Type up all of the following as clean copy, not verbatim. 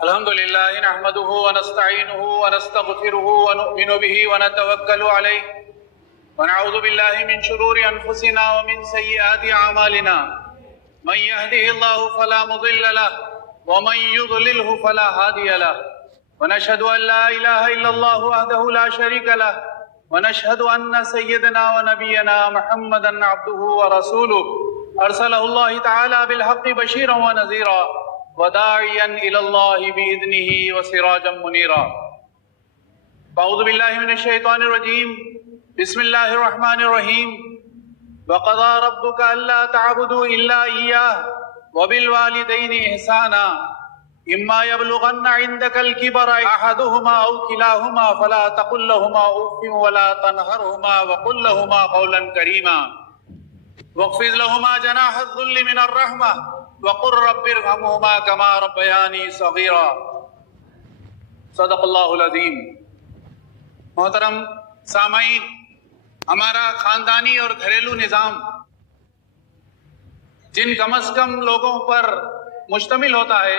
الحمد لله نحمده ونستعينه ونستغفره ونؤمن به ونتوكل عليه ونعوذ بالله من شرور أنفسنا ومن سيئات أعمالنا من يهده الله فلا مضل له ومن يضلله فلا هادي له ونشهد أن لا إله إلا الله وحده لا شريك له ونشهد أن سيدنا ونبينا محمدا عبده ورسوله أرسله الله تعالى بالحق بشيرا ونذيرا وداعيا إلى الله بإذنه وسراجا منيرا. أعوذ بالله من الشيطان الرجيم. بسم الله الرحمن الرحيم. وقضى ربك ألا تعبدوا إلا إياه وبالوالدين إحسانا إما يبلغن عندك الكبر أحدهما أو كلاهما فلا تقل لهما أف ولا تنهرهما وقل لهما قولا كريما واخفض لهما جناح الذل من الرحمة وقل رب ارحمهما كما ربياني صغيرا. صدق اللہ العظیم. محترم سامعین، ہمارا خاندانی اور گھریلو نظام جن کم از کم لوگوں پر مشتمل ہوتا ہے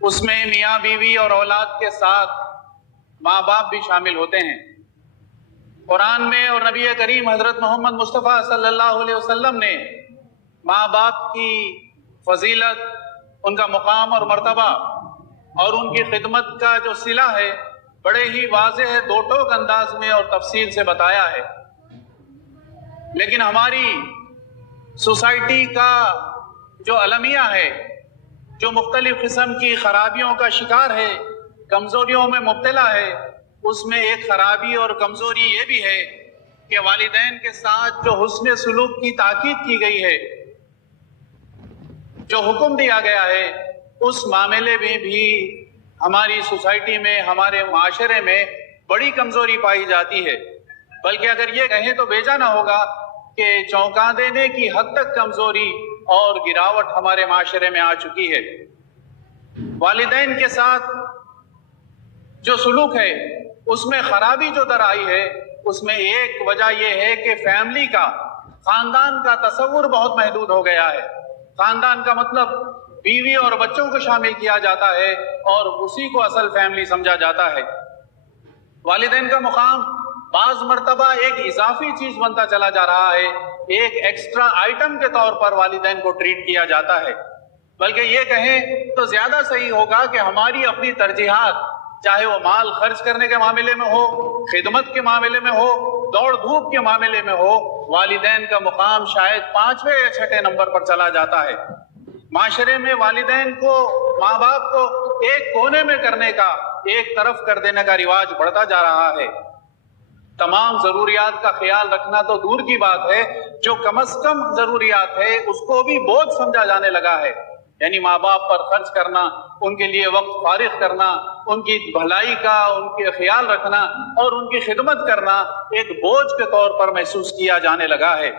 اس میں میاں بیوی اور اولاد کے ساتھ ماں باپ بھی شامل ہوتے ہیں. قرآن میں اور نبی کریم حضرت محمد مصطفیٰ صلی اللہ علیہ وسلم نے ماں باپ کی فضیلت، ان کا مقام اور مرتبہ اور ان کی خدمت کا جو صلہ ہے بڑے ہی واضح دو ٹوک انداز میں اور تفصیل سے بتایا ہے. لیکن ہماری سوسائٹی کا جو المیہ ہے، جو مختلف قسم کی خرابیوں کا شکار ہے، کمزوریوں میں مبتلا ہے، اس میں ایک خرابی اور کمزوری یہ بھی ہے کہ والدین کے ساتھ جو حسن سلوک کی تاکید کی گئی ہے، جو حکم دیا گیا ہے، اس معاملے میں بھی ہماری سوسائٹی میں، ہمارے معاشرے میں بڑی کمزوری پائی جاتی ہے. بلکہ اگر یہ کہیں تو بیجا نہ ہوگا کہ چونکا دینے کی حد تک کمزوری اور گراوٹ ہمارے معاشرے میں آ چکی ہے. والدین کے ساتھ جو سلوک ہے اس میں خرابی جو در آئی ہے، اس میں ایک وجہ یہ ہے کہ فیملی کا، خاندان کا تصور بہت محدود ہو گیا ہے. خاندان کا مطلب بیوی اور بچوں کو شامل کیا جاتا ہے اور اسی کو اصل فیملی سمجھا جاتا ہے. والدین کا مقام بعض مرتبہ ایک اضافی چیز بنتا چلا جا رہا ہے، ایک ایکسٹرا آئٹم کے طور پر والدین کو ٹریٹ کیا جاتا ہے. بلکہ یہ کہیں تو زیادہ صحیح ہوگا کہ ہماری اپنی ترجیحات، چاہے وہ مال خرچ کرنے کے معاملے میں ہو، خدمت کے معاملے میں ہو، دوڑ دھوپ کے معاملے میں ہو، والدین کا مقام شاید 5ویں یا 6ٹھے نمبر پر چلا جاتا ہے. معاشرے میں والدین کو، ماں باپ کو ایک کونے میں کرنے کا، ایک طرف کر دینے کا رواج بڑھتا جا رہا ہے. تمام ضروریات کا خیال رکھنا تو دور کی بات ہے، جو کم از کم ضروریات ہے اس کو بھی بوجھ سمجھا جانے لگا ہے. یعنی ماں باپ پر خرچ کرنا، ان کے لیے وقت فارغ کرنا، ان کی بھلائی کا، ان کے خیال رکھنا اور ان کی خدمت کرنا ایک بوجھ کے طور پر محسوس کیا جانے لگا ہے.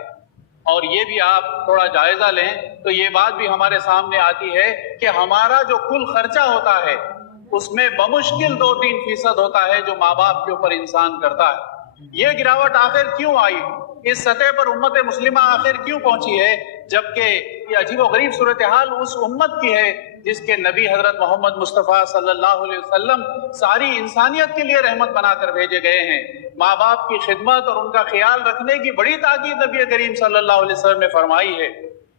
اور یہ بھی آپ تھوڑا جائزہ لیں تو یہ بات بھی ہمارے سامنے آتی ہے کہ ہمارا جو کل خرچہ ہوتا ہے اس میں بمشکل 2-3% ہوتا ہے جو ماں باپ کے اوپر انسان کرتا ہے. یہ گراوٹ آخر کیوں آئی؟ اس سطح پر امت مسلمہ آخر کیوں پہنچی ہے؟ جبکہ یہ عجیب و غریب صورتحال اس امت کی ہے جس کے نبی حضرت محمد مصطفیٰ صلی اللہ علیہ وسلم ساری انسانیت کے لیے رحمت بنا کر بھیجے گئے ہیں. ماں باپ کی خدمت اور ان کا خیال رکھنے کی بڑی تاکید نبی کریم صلی اللہ علیہ وسلم نے فرمائی ہے.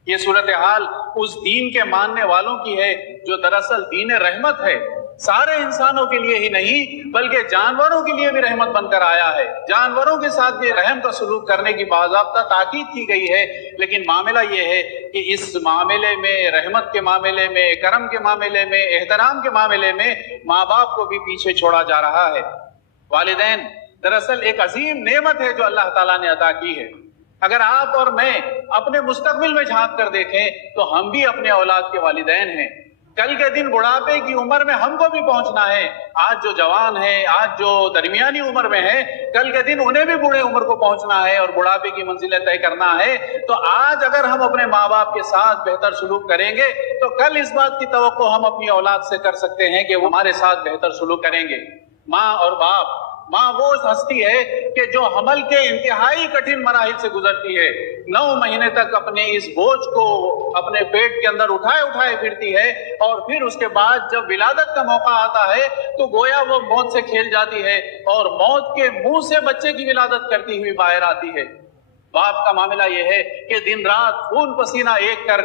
یہ صورتحال اس دین کے ماننے والوں کی ہے جو دراصل دین رحمت ہے. سارے انسانوں کے لیے ہی نہیں بلکہ جانوروں کے لیے بھی رحمت بن کر آیا ہے. جانوروں کے ساتھ بھی رحم کا سلوک کرنے کی باضابطہ تاکید کی گئی ہے. لیکن معاملہ یہ ہے کہ اس معاملے میں، رحمت کے معاملے میں، کرم کے معاملے میں، احترام کے معاملے میں ماں باپ کو بھی پیچھے چھوڑا جا رہا ہے. والدین دراصل ایک عظیم نعمت ہے جو اللہ تعالیٰ نے عطا کی ہے. اگر آپ اور میں اپنے مستقبل میں جھانک کر دیکھیں تو ہم بھی اپنے اولاد کے والدین ہیں. کل کے دن بڑھاپے کی عمر میں ہم کو بھی پہنچنا ہے. آج جو جوان ہیں، آج جو درمیانی عمر میں ہیں، کل کے دن انہیں بھی بوڑھے عمر کو پہنچنا ہے اور بڑھاپے کی منزلیں طے کرنا ہے. تو آج اگر ہم اپنے ماں باپ کے ساتھ بہتر سلوک کریں گے تو کل اس بات کی توقع ہم اپنی اولاد سے کر سکتے ہیں کہ وہ ہمارے ساتھ بہتر سلوک کریں گے. ماں اور باپ ماں وہ ہستی ہے کہ جو حمل کے انتہائی کٹھن مراحل سے گزرتی ہے، 9 مہینے تک اپنے اس بوجھ کو اپنے پیٹ کے اندر اٹھائے پھرتی ہے، اور پھر اس کے بعد جب ولادت کا موقع آتا ہے تو گویا وہ موت سے کھیل جاتی ہے اور موت کے منہ سے بچے کی ولادت کرتی ہوئی باہر آتی ہے۔ باپ کا معاملہ یہ ہے کہ دن رات خون پسینہ ایک کر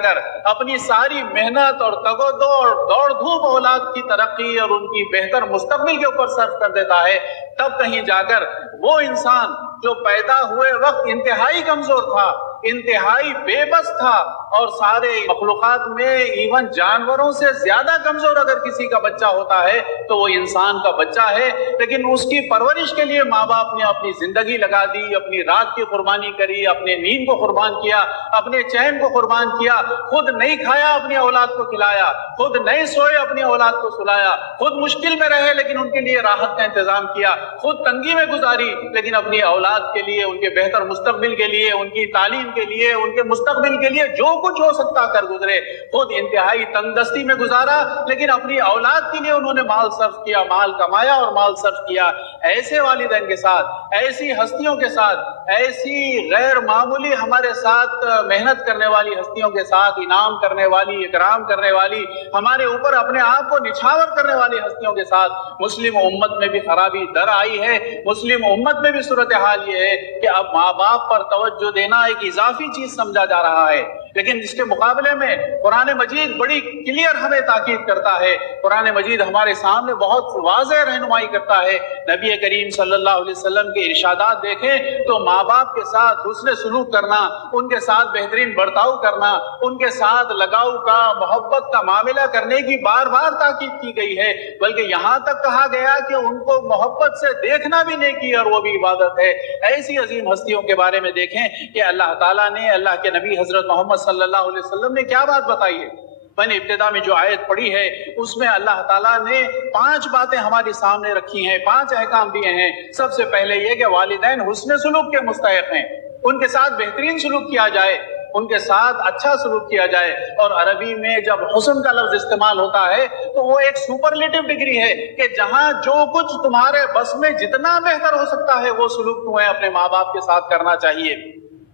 اپنی ساری محنت اور تگ و دو اور دوڑ دھوپ اولاد کی ترقی اور ان کی بہتر مستقبل کے اوپر صرف کر دیتا ہے، تب کہیں جا کر وہ انسان جو پیدا ہوئے وقت انتہائی کمزور تھا، انتہائی بے بس تھا، اور سارے مخلوقات میں ایون جانوروں سے زیادہ کمزور اگر کسی کا بچہ ہوتا ہے تو وہ انسان کا بچہ ہے، لیکن اس کی پرورش کے لیے ماں باپ نے اپنی زندگی لگا دی، اپنی رات کی قربانی کری، اپنے نیند کو قربان کیا، اپنے چین کو قربان کیا، خود نہیں کھایا اپنی اولاد کو کھلایا، خود نہیں سوئے اپنی اولاد کو سلایا، خود مشکل میں رہے لیکن ان کے لیے راحت کا انتظام کیا، خود تنگی میں گزاری لیکن اپنی اولاد کے لیے، ان کے بہتر مستقبل کے لیے، ان کی تعلیم کے لیے، ان کے مستقبل کے لیے جو کچھ ہو سکتا کر گزرے، خود انتہائی تنگ دستی میں گزارا لیکن اپنی اولاد کے لیے انہوں نے مال صرف کیا، مال کمایا اور مال صرف کیا۔ ایسے والدین کے ساتھ، ایسی ہستیوں کے ساتھ، ایسی غیر معمولی ہمارے ساتھ محنت کرنے والی ہستیوں کے ساتھ، انعام کرنے والی، اکرام کرنے والی، ہمارے اوپر اپنے آپ کو نچھاور کرنے والی ہستیوں کے ساتھ مسلم امت میں بھی خرابی در آئی ہے۔ مسلم امت میں بھی صورتحال یہ ہے کہ اب ماں باپ پر توجہ دینا ایک اضافی چیز سمجھا جا رہا ہے، لیکن اس کے مقابلے میں قرآن مجید بڑی کلیئر ہمیں تاکید کرتا ہے۔ قرآن مجید ہمارے سامنے بہت واضح رہنمائی کرتا ہے۔ نبی کریم صلی اللہ علیہ وسلم کے ارشادات دیکھیں تو ماں باپ کے ساتھ حسن سلوک کرنا، ان کے ساتھ بہترین برتاؤ کرنا، ان کے ساتھ لگاؤ کا، محبت کا معاملہ کرنے کی بار بار تاکید کی گئی ہے، بلکہ یہاں تک کہا گیا کہ ان کو محبت سے دیکھنا بھی نیکی اور وہ بھی عبادت ہے۔ ایسی عظیم ہستیوں کے بارے میں دیکھیں کہ اللہ تعالیٰ نے، اللہ کے نبی حضرت محمد صلی اللہ علیہ وسلم نے کیا بات بتائی ہے۔ میں نے ابتدا میں جو آیت پڑھی ہے اس میں اللہ تعالیٰ نے 5 باتیں ہمارے سامنے رکھی ہیں، 5 احکام دیے ہیں۔ سب سے پہلے یہ کہ والدین حسن سلوک کے مستحق ہیں، ان کے ساتھ بہترین سلوک کیا جائے، ان کے ساتھ اچھا سلوک کیا جائے۔ اور عربی میں جب حسن کا لفظ استعمال ہوتا ہے تو وہ ایک سپرلیٹو ڈگری ہے کہ جہاں جو کچھ تمہارے بس میں جتنا بہتر ہو سکتا ہے وہ سلوک تمہیں اپنے ماں باپ کے ساتھ کرنا چاہیے۔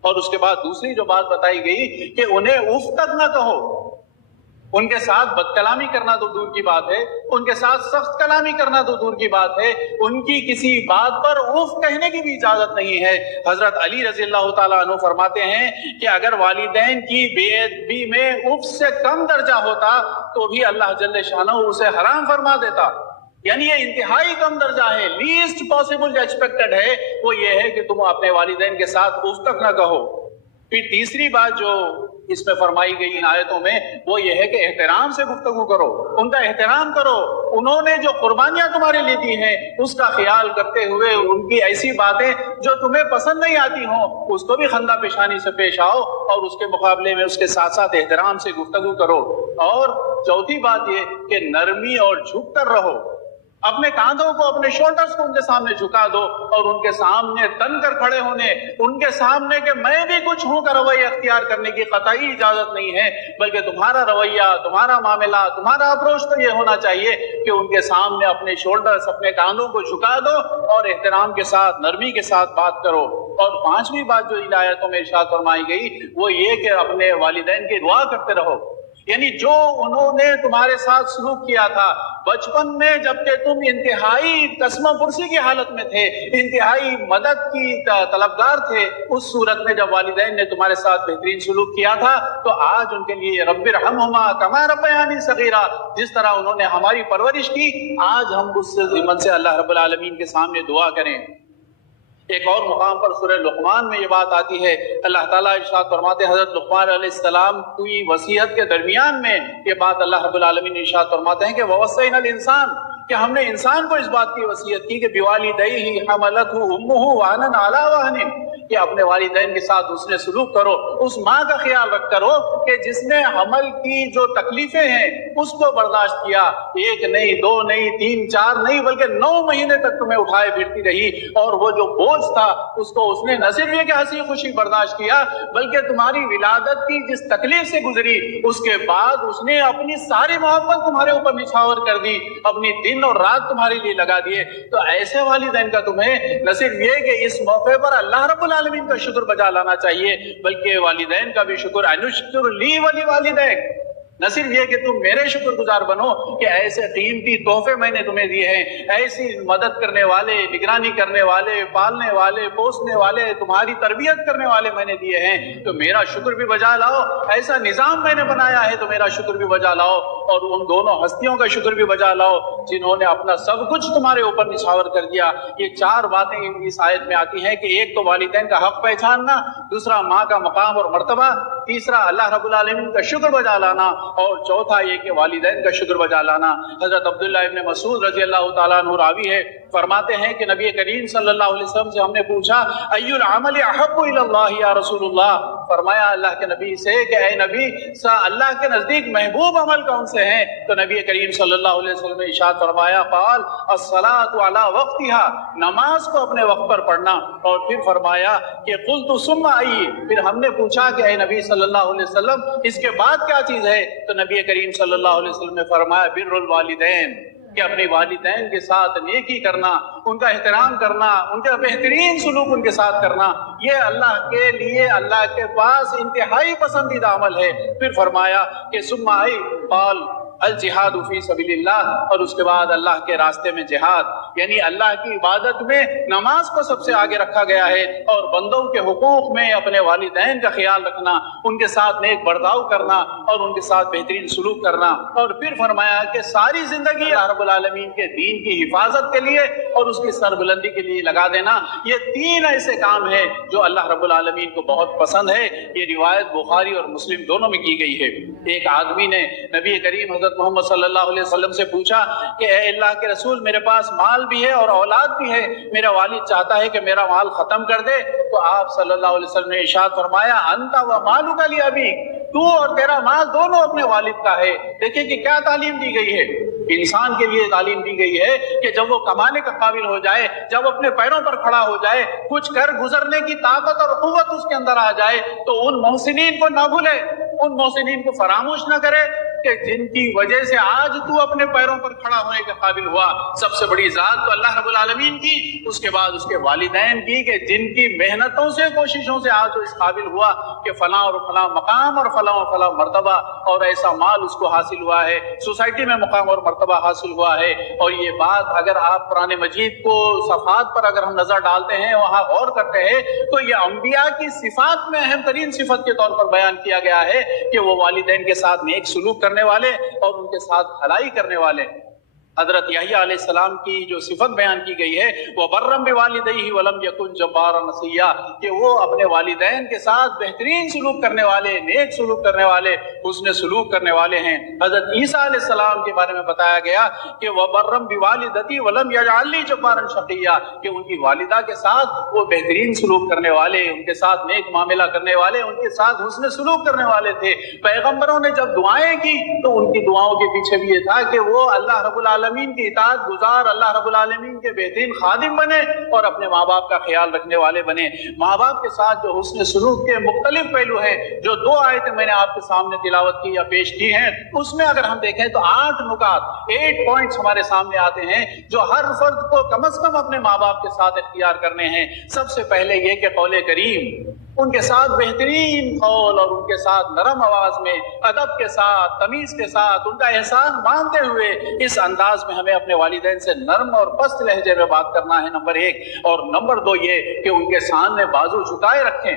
اور اس کے بعد دوسری جو بات بتائی گئی کہ انہیں اف تک نہ کہو، ان کے ساتھ بد کلامی کرنا تو دور کی بات ہے، ان کے ساتھ سخت کلامی کرنا تو دور کی بات ہے، ان کی کسی بات پر اف کہنے کی بھی اجازت نہیں ہے۔ حضرت علی رضی اللہ تعالیٰ عنہ فرماتے ہیں کہ اگر والدین کی بے ادبی میں اف سے کم درجہ ہوتا تو بھی اللہ جل شانہ اسے حرام فرما دیتا، یعنی یہ انتہائی کم درجہ ہے، لیسٹ پاسبل جو ایکسپیکٹڈ ہے وہ یہ ہے کہ تم اپنے والدین کے ساتھ اف تک نہ کہو۔ پھر تیسری بات جو اس میں فرمائی گئی ان آیتوں میں وہ یہ ہے کہ احترام سے گفتگو کرو، ان کا احترام کرو، انہوں نے جو قربانیاں تمہارے لیے دی ہیں اس کا خیال کرتے ہوئے ان کی ایسی باتیں جو تمہیں پسند نہیں آتی ہوں اس کو بھی خندہ پیشانی سے پیش آؤ اور اس کے مقابلے میں اس کے ساتھ ساتھ احترام سے گفتگو کرو۔ اور چوتھی بات یہ کہ نرمی اور جھک کر رہو، اپنے کاندھوں کو، اپنے شولڈرز کو ان کے سامنے جھکا دو اور ان کے سامنے تن کر کھڑے ہونے، ان کے سامنے کہ میں بھی کچھ ہوں کا رویہ اختیار کرنے کی قطعی اجازت نہیں ہے، بلکہ تمہارا رویہ، تمہارا معاملہ، تمہارا اپروچ تو یہ ہونا چاہیے کہ ان کے سامنے اپنے شولڈرز، اپنے کاندھوں کو جھکا دو اور احترام کے ساتھ، نرمی کے ساتھ بات کرو۔ اور 5ویں بات جو ان آیتوں میں ارشاد فرمائی گئی وہ یہ کہ اپنے والدین کی دعا کرتے رہو، یعنی جو انہوں نے تمہارے ساتھ سلوک کیا تھا بچپن میں جبکہ تم انتہائی قسم پرسی کی حالت میں تھے، انتہائی مدد کی طلبگار تھے، اس صورت میں جب والدین نے تمہارے ساتھ بہترین سلوک کیا تھا تو آج ان کے لیے رب ارحمہما کما ربیانی صغیرا، جس طرح انہوں نے ہماری پرورش کی، آج ہم اس ضمن سے اللہ رب العالمین کے سامنے دعا کریں۔ ایک اور مقام پر سورہ لقمان میں یہ بات آتی ہے، اللہ تعالیٰ ارشاد فرماتے ہیں، حضرت لقمان علیہ السلام کی وصیت کے درمیان میں یہ بات اللہ رب العالمین ارشاد فرماتے ہیں کہ وَوَصَّيْنَا الْإِنسَانَ، کہ ہم نے انسان کو اس بات کی وصیت کی کہ بِوَالِدَيْهِ حَمَلَتْهُ أُمُّهُ وَهْنًا عَلَى وَهْنٍ، کہ اپنے والدین کے ساتھ حسن سلوک کرو، اس ماں کا خیال رکھ کرو کہ جس نے حمل کی جو تکلیفیں ہیں اس کو برداشت کیا، 1 نہیں 2 نہیں 3 4 نہیں بلکہ 9 مہینے تک تمہیں اٹھائے پھرتی رہی، اور وہ جو بوجھ تھا اس کو اس نے نہ صرف یہ کہ ہنسی خوشی برداشت کیا بلکہ تمہاری ولادت کی جس تکلیف سے گزری اس کے بعد اس نے اپنی ساری محبت تمہارے اوپر نچھاور کر دی، اپنی دن اور رات تمہارے لیے لگا دیے۔ تو ایسے والدین کا تمہیں نہ صرف یہ کہ اس موقع پر اللہ رب العالمین کا شکر بجا لانا چاہیے بلکہ والدین کا بھی شکر، انشکر لی ولی والدیک، نہ صرف یہ کہ تم میرے شکر گزار بنو کہ ایسے قیمتی تحفے میں نے تمہیں دیے ہیں، ایسی مدد کرنے والے، نگرانی کرنے والے، پالنے والے، پوسنے والے، تمہاری تربیت کرنے والے میں نے دیے ہیں، تو میرا شکر بھی بجا لاؤ، ایسا نظام میں نے بنایا ہے تو میرا شکر بھی بجا لاؤ، اور ان دونوں ہستیوں کا شکر بھی بجا لاؤ جنہوں نے اپنا سب کچھ تمہارے اوپر نچھاور کر دیا۔ یہ 4 باتیں اس آیت میں آتی ہیں کہ ایک تو والدین کا حق پہچاننا، دوسرا ماں کا مقام اور مرتبہ، تیسرا اللہ رب العالمین کا شکر بجا لانا، اور چوتھا یہ کہ والدین کا شکر بجا لانا۔ حضرت عبداللہ ابن مسعود رضی اللہ تعالیٰ عنہ راوی ہے، فرماتے ہیں کہ نبی کریم صلی اللہ علیہ وسلم سے ہم نے پوچھا ای العمل احب الی اللہ یا رسول اللہ، فرمایا اللہ کے نبی سے کہ اے نبی اللہ کے نزدیک محبوب عمل کون سے ہیں؟ تو نبی کریم صلی اللہ علیہ وسلم نے ارشاد فرمایا قال الصلاۃ علی وقتها، نماز کو اپنے وقت پر پڑھنا، اور پھر فرمایا کہ قلت ثم ای، پھر ہم نے پوچھا کہ اے نبی صلی اللہ علیہ وسلم اس کے بعد کیا چیز ہے؟ تو نبی کریم صلی اللہ علیہ وسلم نے فرمایا بر الوالدین، کہ اپنے والدین کے ساتھ نیکی کرنا، ان کا احترام کرنا، ان کا بہترین سلوک ان کے ساتھ کرنا، یہ اللہ کے لیے اللہ کے پاس انتہائی پسندیدہ عمل ہے۔ پھر فرمایا کہ ثم ای قال الجہاد فی سبیل اللہ، اور اس کے بعد اللہ کے راستے میں جہاد، یعنی اللہ کی عبادت میں نماز کو سب سے آگے رکھا گیا ہے، اور بندوں کے حقوق میں اپنے والدین کا خیال رکھنا، ان کے ساتھ نیک برتاؤ کرنا اور ان کے ساتھ بہترین سلوک کرنا۔ اور پھر فرمایا کہ ساری زندگی اللہ رب العالمین کے دین کی حفاظت کے لیے اور اس کی سربلندی کے لیے لگا دینا، یہ 3 ایسے کام ہیں جو اللہ رب العالمین کو بہت پسند ہے۔ یہ روایت بخاری اور مسلم دونوں میں کی گئی ہے۔ ایک آدمی نے نبی کریم حضرت محمد صلی اللہ علیہ وسلم سے پوچھا کہ اے اللہ کے رسول، میرے پاس مال بھی ہے اور اولاد بھی ہے، میرا والد چاہتا ہے کہ میرا مال ختم کر دے، تو آپ صلی اللہ علیہ وسلم نے ارشاد فرمایا انت و مالک لابیک، تو اور تیرا مال دونوں اپنے والد کا ہے۔ دیکھیں کہ کیا تعلیم دی گئی ہے، انسان کے لیے تعلیم دی گئی ہے کہ جب وہ کمانے کا قابل ہو جائے، جب اپنے پیروں پر کھڑا ہو جائے، کچھ کر گزرنے کی طاقت اور قوت اس کے اندر آ جائے، تو ان محسنین کو نہ بھولے، ان محسنین کو فراموش نہ کرے کہ جن کی وجہ سے آج تو اپنے پیروں پر کھڑا ہونے کے قابل ہوا۔ سب سے بڑی ذات تو اللہ رب العالمین کی، اس کے بعد اس کے والدین کی کہ جن کی محنتوں سے، کوششوں سے آج تو اس قابل ہوا کہ فلاں اور فلاں مقام اور فلاں اور فلاں مرتبہ اور ایسا مال اس کو حاصل ہوا ہے، سوسائٹی میں مقام اور مرتبہ حاصل ہوا ہے۔ اور یہ بات اگر آپ قرآن مجید کو صفحات پر اگر ہم نظر ڈالتے ہیں، وہاں غور کرتے ہیں، تو یہ انبیاء کی صفات میں اہم ترین صفت کے طور پر بیان کیا گیا ہے کہ وہ والدین کے ساتھ نیک سلوک کرنے والے اور ان کے ساتھ بھلائی کرنے والے۔ حضرت یحییٰ علیہ السلام کی جو صفت بیان کی گئی ہے وہ برم بوالدیہ ولم یکن جبارا نسیہ، کہ وہ اپنے والدین کے ساتھ بہترین سلوک کرنے والے، نیک سلوک کرنے والے، حسن سلوک کرنے والے ہیں۔ حضرت عیسیٰ علیہ السلام کے بارے میں بتایا گیا کہ وہ برم بوالدتی ولم یجعلنی جبارا شقیہ، کہ ان کی والدہ کے ساتھ وہ بہترین سلوک کرنے والے، ان کے ساتھ نیک معاملہ کرنے والے، ان کے ساتھ حسن سلوک کرنے والے تھے۔ پیغمبروں نے جب دعائیں کی تو ان کی دعاؤں کے پیچھے بھی یہ تھا کہ وہ اللہ رب العالمین کی اطاعت گزار، اللہ رب العالمین کے بہترین خادم بنے اور اپنے ماں باپ کا خیال رکھنے والے بنے۔ ماں باپ کے ساتھ جو حسن سلوک کے مختلف پہلو ہیں، جو 2 آیتیں میں نے آپ کے سامنے تلاوت کی یا پیش کی ہیں، اس میں اگر ہم دیکھیں تو 8 نکات، 8 پوائنٹس ہمارے سامنے آتے ہیں جو ہر فرد کو کم از کم اپنے ماں باپ کے ساتھ اختیار کرنے ہیں۔ سب سے پہلے یہ کہ قول کریم، ان کے ساتھ بہترین قول اور ان کے ساتھ نرم آواز میں، ادب کے ساتھ، تمیز کے ساتھ، ان کا احسان مانتے ہوئے اس انداز میں ہمیں اپنے والدین سے نرم اور پست لہجے میں بات کرنا ہے، نمبر 1۔ اور نمبر 2 یہ کہ ان کے سامنے بازو جھکائے رکھیں۔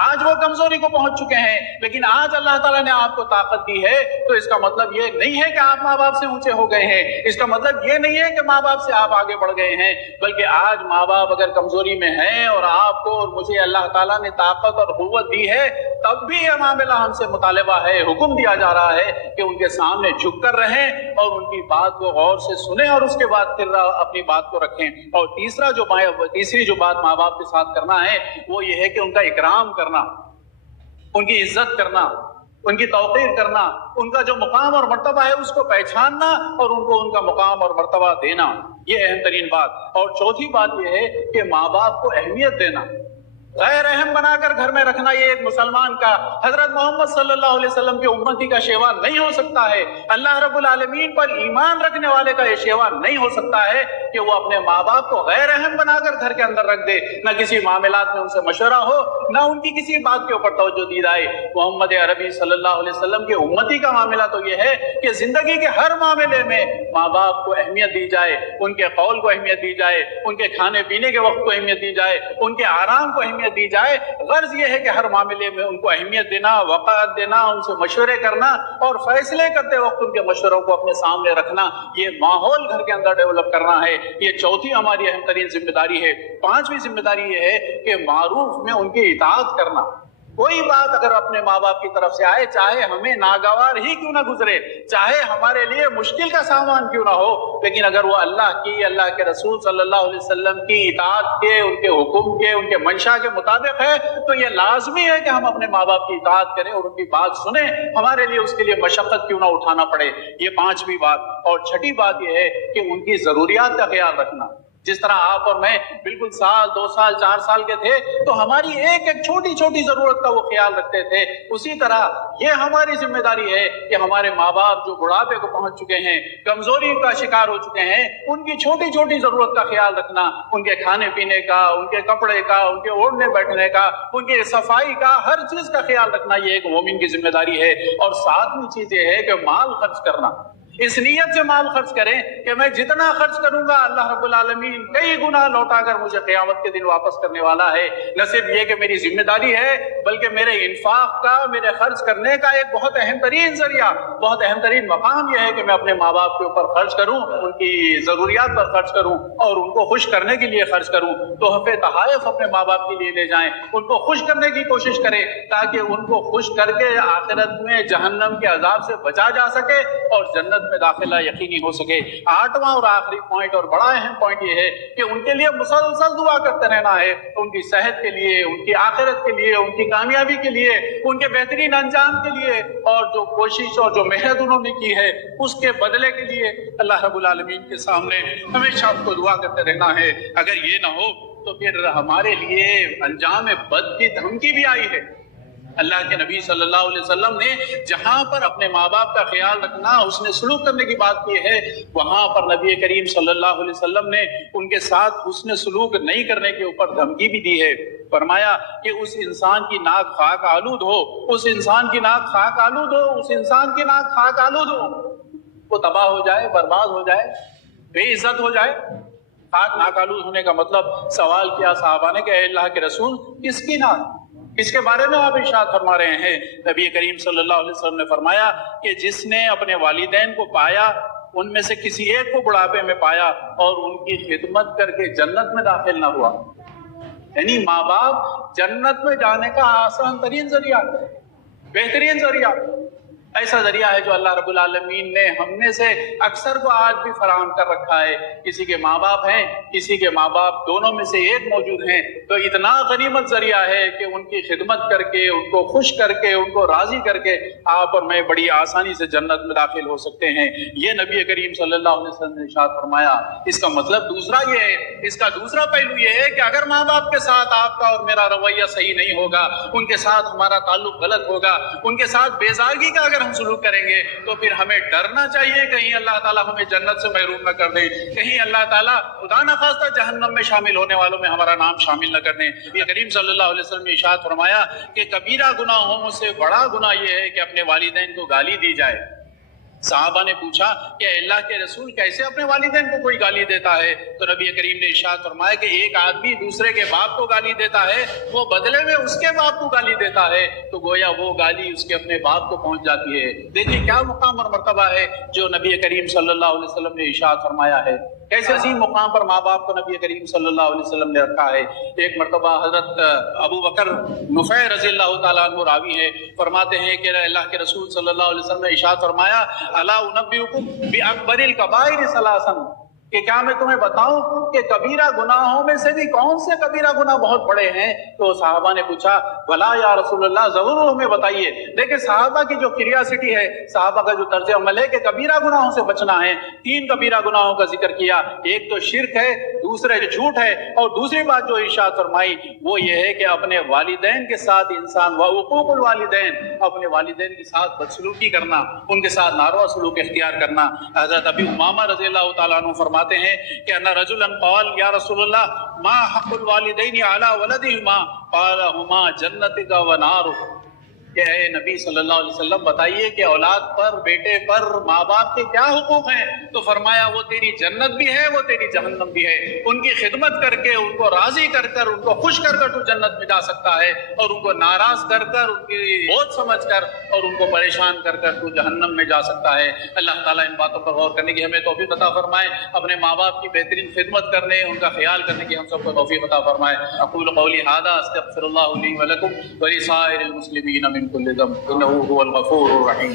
آج وہ کمزوری کو پہنچ چکے ہیں، لیکن آج اللہ تعالیٰ نے آپ کو طاقت دی ہے تو اس کا مطلب یہ نہیں ہے کہ آپ ماں باپ سے اونچے ہو گئے ہیں، اس کا مطلب یہ نہیں ہے کہ ماں باپ سے آپ آگے بڑھ گئے ہیں، بلکہ آج ماں باپ اگر کمزوری میں ہیں اور آپ کو اور مجھے اللہ تعالیٰ نے طاقت اور قوت دی ہے، تب بھی یہ معاملہ ہم سے مطالبہ ہے، حکم دیا جا رہا ہے کہ ان کے سامنے جھک کر رہیں اور ان کی بات کو غور سے سنیں اور اس کے بعد پھر اپنی بات کو رکھیں۔ اور تیسری جو بات ماں باپ کے ساتھ کرنا ہے وہ یہ ہے کہ ان کا اکرام کرنا، ان کی عزت کرنا، ان کی توقیر کرنا، ان کا جو مقام اور مرتبہ ہے اس کو پہچاننا اور ان کو ان کا مقام اور مرتبہ دینا، یہ اہم ترین بات۔ اور چوتھی بات یہ ہے کہ ماں باپ کو اہمیت دینا، غیر اہم بنا کر گھر میں رکھنا یہ ایک مسلمان کا، حضرت محمد صلی اللہ علیہ وسلم کی امتی کا شیوا نہیں ہو سکتا ہے، اللہ رب العالمین پر ایمان رکھنے والے کا یہ شیوا نہیں ہو سکتا ہے کہ وہ اپنے ماں باپ کو غیر اہم بنا کر گھر کے اندر رکھ دے، نہ کسی معاملات میں ان سے مشورہ ہو، نہ ان کی کسی بات کے اوپر توجہ دی جائے۔ محمد عربی صلی اللہ علیہ وسلم کی امتی کا معاملہ تو یہ ہے کہ زندگی کے ہر معاملے میں ماں باپ کو اہمیت دی جائے، ان کے قول کو اہمیت دی جائے، ان کے کھانے پینے کے وقت کو اہمیت دی جائے، ان کے آرام کو اہمیت دی جائے۔ غرض یہ ہے کہ ہر معاملے میں ان کو اہمیت دینا، وقت دینا، ان سے مشورے کرنا اور فیصلے کرتے وقت ان کے مشوروں کو اپنے سامنے رکھنا، یہ ماحول گھر کے اندر ڈیولپ کرنا ہے۔ یہ چوتھی ہماری اہم ترین ذمہ داری ہے۔ پانچویں ذمہ داری یہ ہے کہ معروف میں ان کی اطاعت کرنا۔ کوئی بات اگر اپنے ماں باپ کی طرف سے آئے، چاہے ہمیں ناگوار ہی کیوں نہ گزرے، چاہے ہمارے لیے مشکل کا سامان کیوں نہ ہو، لیکن اگر وہ اللہ کی، اللہ کے رسول صلی اللہ علیہ وسلم کی اطاعت کے، ان کے حکم کے، ان کے منشا کے مطابق ہے تو یہ لازمی ہے کہ ہم اپنے ماں باپ کی اطاعت کریں اور ان کی بات سنیں، ہمارے لیے اس کے لیے مشقت کیوں نہ اٹھانا پڑے۔ یہ پانچویں بات۔ اور چھٹی بات یہ ہے کہ ان کی ضروریات کا خیال رکھنا۔ جس طرح آپ اور میں بالکل سال، 2 سال، 4 سال کے تھے تو ہماری ایک ایک چھوٹی چھوٹی ضرورت کا وہ خیال رکھتے تھے، اسی طرح یہ ہماری ذمہ داری ہے کہ ہمارے ماں باپ جو بڑھاپے کو پہنچ چکے ہیں، کمزوری کا شکار ہو چکے ہیں، ان کی چھوٹی چھوٹی ضرورت کا خیال رکھنا، ان کے کھانے پینے کا، ان کے کپڑے کا، ان کے اوڑھنے بیٹھنے کا، ان کی صفائی کا، ہر چیز کا خیال رکھنا، یہ ایک مومن کی ذمہ داری ہے۔ اور ساتویں چیز یہ ہے کہ مال خرچ کرنا۔ اس نیت سے مال خرچ کریں کہ میں جتنا خرچ کروں گا اللہ رب العالمین کئی گنا لوٹا کر مجھے قیامت کے دن واپس کرنے والا ہے۔ نہ صرف یہ کہ میری ذمہ داری ہے بلکہ میرے انفاق کا، میرے خرچ کرنے کا ایک بہت اہم ترین ذریعہ، بہت اہم ترین مقام یہ ہے کہ میں اپنے ماں باپ کے اوپر خرچ کروں، ان کی ضروریات پر خرچ کروں اور ان کو خوش کرنے کے لیے خرچ کروں۔ تحفے تحائف اپنے ماں باپ کے لیے لے جائیں، ان کو خوش کرنے کی کوشش کریں تاکہ ان کو خوش کر کے آخرت میں جہنم کے عذاب سے بچا جا سکے اور جنت میں داخلہ یقینی ہو سکے۔ آٹھواں اور آخری پوائنٹ اور بڑا اہم پوائنٹ یہ ہے کہ ان کے لیے مسلسل دعا کرتے رہنا ہے، ان کی صحت کے لیے، ان کی آخرت کے لیے، ان کی کامیابی کے لیے، ان کے بہترین انجام کے لیے، اور جو کوشش اور جو محنت انہوں نے کی ہے اس کے بدلے کے لیے اللہ رب العالمین کے سامنے ہمیشہ آپ کو دعا کرتے رہنا ہے۔ اگر یہ نہ ہو تو پھر ہمارے لیے انجام بد کی دھمکی بھی آئی ہے۔ اللہ کے نبی صلی اللہ علیہ وسلم نے جہاں پر اپنے ماں باپ کا خیال رکھنا، اس نے سلوک کرنے کی بات کی ہے، وہاں پر نبی کریم صلی اللہ علیہ وسلم نے ان کے ساتھ حسن سلوک نہیں کرنے کے اوپر دھمکی بھی دی ہے۔ فرمایا کہ اس انسان کی ناک خاک آلود ہو، اس انسان کی ناک خاک آلود ہو، اس انسان کی ناک خاک آلود ہو، وہ تباہ ہو جائے، برباد ہو جائے، بے عزت ہو جائے۔ خاک ناک آلود ہونے کا مطلب سوال کیا صحابہ نے کہ اے اللہ کے رسول کس کی ناک، اس کے بارے میں آپ ارشاد فرما رہے ہیں؟ نبی کریم صلی اللہ علیہ وسلم نے فرمایا کہ جس نے اپنے والدین کو پایا، ان میں سے کسی ایک کو بڑھاپے میں پایا اور ان کی خدمت کر کے جنت میں داخل نہ ہوا، یعنی ماں باپ جنت میں جانے کا آسان ترین ذریعہ، بہترین ذریعہ، ایسا ذریعہ ہے جو اللہ رب العالمین نے ہم میں سے اکثر کو آج بھی فراہم کر رکھا ہے۔ کسی کے ماں باپ ہیں، کسی کے ماں باپ دونوں میں سے ایک موجود ہیں، تو اتنا غنیمت ذریعہ ہے کہ ان کی خدمت کر کے، ان کو خوش کر کے، ان کو راضی کر کے آپ اور میں بڑی آسانی سے جنت میں داخل ہو سکتے ہیں۔ یہ نبی کریم صلی اللہ علیہ وسلم نے ارشاد فرمایا۔ اس کا مطلب دوسرا یہ ہے، اس کا دوسرا پہلو یہ ہے کہ اگر ماں باپ کے ساتھ آپ کا اور میرا رویہ صحیح نہیں ہوگا، ان کے ساتھ ہمارا تعلق غلط ہوگا، ان کے ساتھ بیزارگی کا اگر ہم سلوک کریں گے تو پھر ہمیں ڈرنا چاہیے کہیں اللہ تعالیٰ ہمیں جنت سے محروم نہ کر دے، کہیں اللہ تعالیٰ خدا نخواستہ جہنم میں شامل ہونے والوں میں ہمارا نام شامل نہ کر دیں۔ یہ کریم صلی اللہ علیہ وسلم نے ارشاد فرمایا کہ کبیرہ گناہوں سے بڑا گناہ یہ ہے کہ اپنے والدین کو گالی دی جائے۔ صحابہ نے پوچھا کہ اللہ کے رسول کیسے اپنے والدین کو کوئی گالی دیتا ہے؟ تو نبی کریم نے ارشاد فرمایا کہ ایک آدمی دوسرے کے باپ کو گالی دیتا ہے، وہ بدلے میں اس کے باپ کو گالی دیتا ہے، تو گویا وہ گالی اس کے اپنے باپ کو پہنچ جاتی ہے۔ دیکھیے کیا مقام اور مرتبہ ہے جو نبی کریم صلی اللہ علیہ وسلم نے ارشاد فرمایا ہے، کیسے عظیم مقام پر ماں باپ کو نبی کریم صلی اللہ علیہ وسلم نے رکھا ہے۔ ایک مرتبہ حضرت ابو بکر نفیع رضی اللہ تعالیٰ عنہ راوی ہے، فرماتے ہیں کہ اللہ کے رسول صلی اللہ علیہ وسلم نے ارشاد فرمایا الا انبئکم باکبر الکبائر ثلاثا، کہ کیا میں تمہیں بتاؤں کہ کبیرہ گناہوں میں سے بھی کون سے کبیرہ گناہ بہت بڑے ہیں؟ تو صحابہ نے پوچھا بلا یا رسول اللہ، ضرور ہمیں بتائیے۔ دیکھیں صحابہ کی جو کیوریاسٹی ہے، صحابہ کا جو طرز عمل ہے کہ کبیرہ گناہوں سے بچنا ہے۔ 3 کبیرہ گناہوں کا ذکر کیا، ایک تو شرک ہے، دوسرا جھوٹ ہے، اور دوسری بات جو ارشاد فرمائی وہ یہ ہے کہ اپنے والدین کے ساتھ انسان وعقوق الوالدین، اپنے والدین کے ساتھ بدسلوکی کرنا، ان کے ساتھ ناروا سلوک اختیار کرنا۔ حضرت ابی امامہ رضی اللہ تعالیٰ عنہ فرماتے ہیں کہ ان رجلا قال یا رسول اللہ ما حق الوالدین علی ولدہما قال ہما جنتک و نارک، کہ اے نبی صلی اللہ علیہ وسلم بتائیے کہ اولاد پر، بیٹے پر ماں باپ کے کیا حقوق ہیں؟ تو فرمایا وہ تیری جنت بھی ہے، وہ تیری جہنم بھی ہے۔ ان کی خدمت کر کے، ان کو راضی کر کر، ان کو خوش کر کر تو جنت میں جا سکتا ہے، اور ان کو ناراض کر کر، ان کی بہت سمجھ کر اور ان کو پریشان کر کر تو جہنم میں جا سکتا ہے۔ اللہ تعالیٰ ان باتوں پر غور کرنے کی ہمیں توفیق عطا فرمائے، اپنے ماں باپ کی بہترین خدمت کرنے، ان کا خیال کرنے کی ہم سب کو توفیق عطا فرمائے۔ اقول قولی ھذا استغفر اللہ لی ولکم ولسائر المسلمین من کل ذنب انہ هو الغفور الرحیم۔